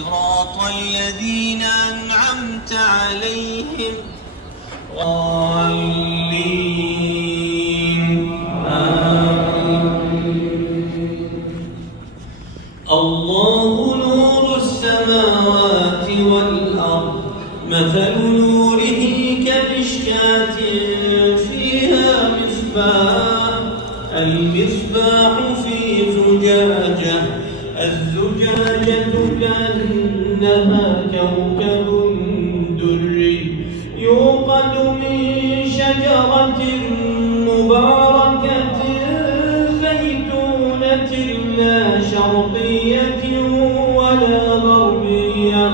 صراط الذين أنعمت عليهم ضالين الله نور السماوات والأرض مثل نوره كمشكاة فيها مصباح المصباح في زجاجة الزجاجة كأنها كوكب دري يوقد من شجرة مباركة زيتونة لا شرقية ولا غربية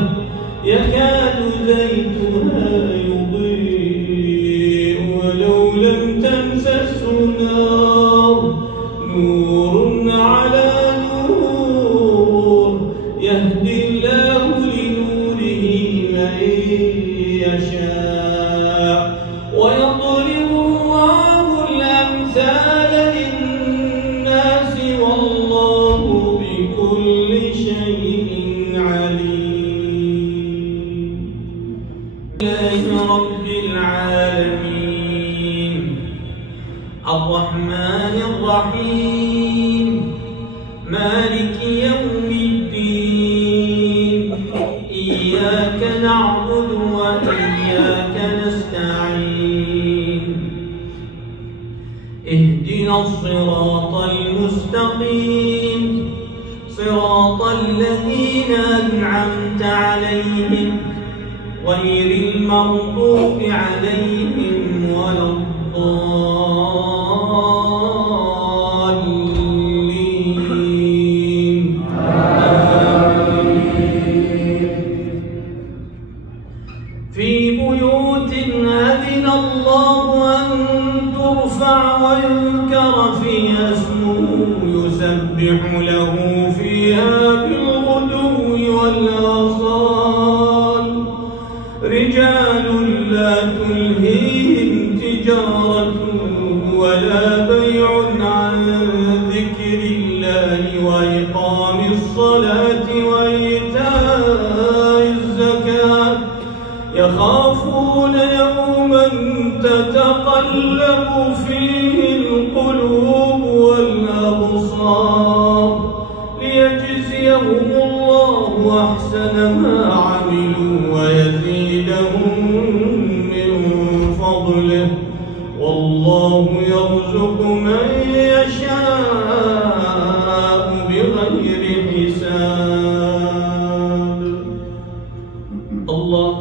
يكاد زيتها يضيء ولو لم تمسسه نار نور على نور يهدي الله لنوره من يشاء ويضرب الله الأمثال للناس والله بكل شيء عليم. لله رب العالمين الرحمن الرحيم مالك يوم الدين إياك نعبد وإياك نستعين اهدنا الصراط المستقيم صراط الذين أنعمت عليهم غير المغضوب عليهم ولا الضالين في بيوت أذن الله أن ترفع ويذكر فيها اسمه يسبح له فيها بالغدو والآصال رجال لا تلهيهم تجارة ولا بيع عن ذكر الله وإقام الصلاة وإيتاء الزكاة يخافون يوما تتقلب فيه القلوب والأبصار ليجزيهم الله أحسن ما عملوا ويزيدهم من فضله والله يرزق من يشاء بغير حساب. الله